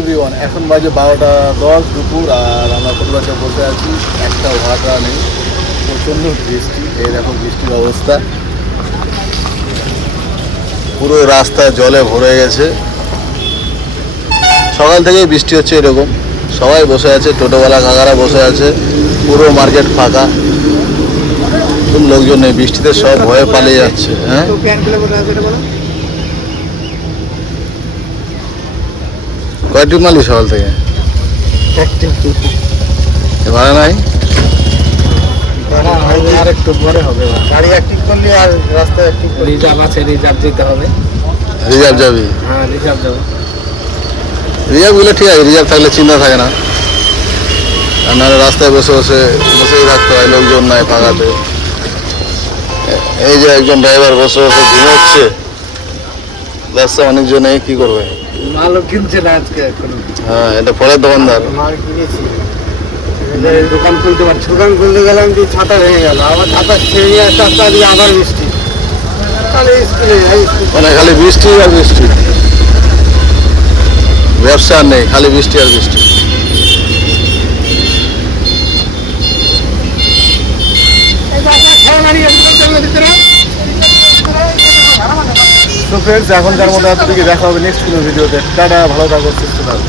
Everyone, এখন বাজে 12:10 দুপুর, আর আমরা ফুটবলটা বসে আছি। একটা ভাটা নেই, প্রচণ্ড বৃষ্টি। এই দেখো বৃষ্টির অবস্থা, পুরো রাস্তা জলে ভরে গেছে। সকাল থেকেই বৃষ্টি হচ্ছে এরকম। সবাই বসে আছে, টোটোওয়ালা কাকারা বসে আছে, পুরো মার্কেট ফাঁকা, কোনো লোকজন নেই। বৃষ্টিতে সব ভয়ে পালিয়ে যাচ্ছে। হ্যাঁ, কয়টি মালি সকাল থেকে ভাড়া নাই? আর একটু পরে হবে, গাড়ি অ্যাক্টিভ করলে আর রাস্তায় অ্যাক্টিভ করলে। রিজার্ভ আছে, রিজার্ভ যেতে হবে। রিজার্ভ যাবি? হ্যাঁ, রিজার্ভ যাবো। রিজার্ভ গুলো ঠিক আছে, রিজার্ভ থাকলে চিন্তা থাকে না। আর নাহলে রাস্তায় বসেই থাকতে হয়, লোকজন নাই ফাঁকাতে। এই যে একজন ড্রাইভার বসে বসে ঘুমোচ্ছে, রাস্তায় অনেকজন, এই কি করবে? মালও কিনছে না আজকে এখনো। হ্যাঁ, এটা ফলের দোকানদার। মাল কিনেছি, দোকান খুলতে পারছি। দোকান খুলতে গেলাম যে ছাতা ভেঙে গেল, আবার ছাতা ছেড়ে নিয়ে আসতে আসতে দিয়ে আবার বৃষ্টি। তাহলে স্কুলে মানে খালি বৃষ্টি আর বৃষ্টি, ব্যবসা আর নেই, খালি বৃষ্টি আর বৃষ্টি। তো ফ্রেন্ডস, এখনকার মতো এতটুকু, দেখা হবে নেক্সট কোনো ভিডিওতে। টাটা, ভালো থাকো, সুস্থ থাকো।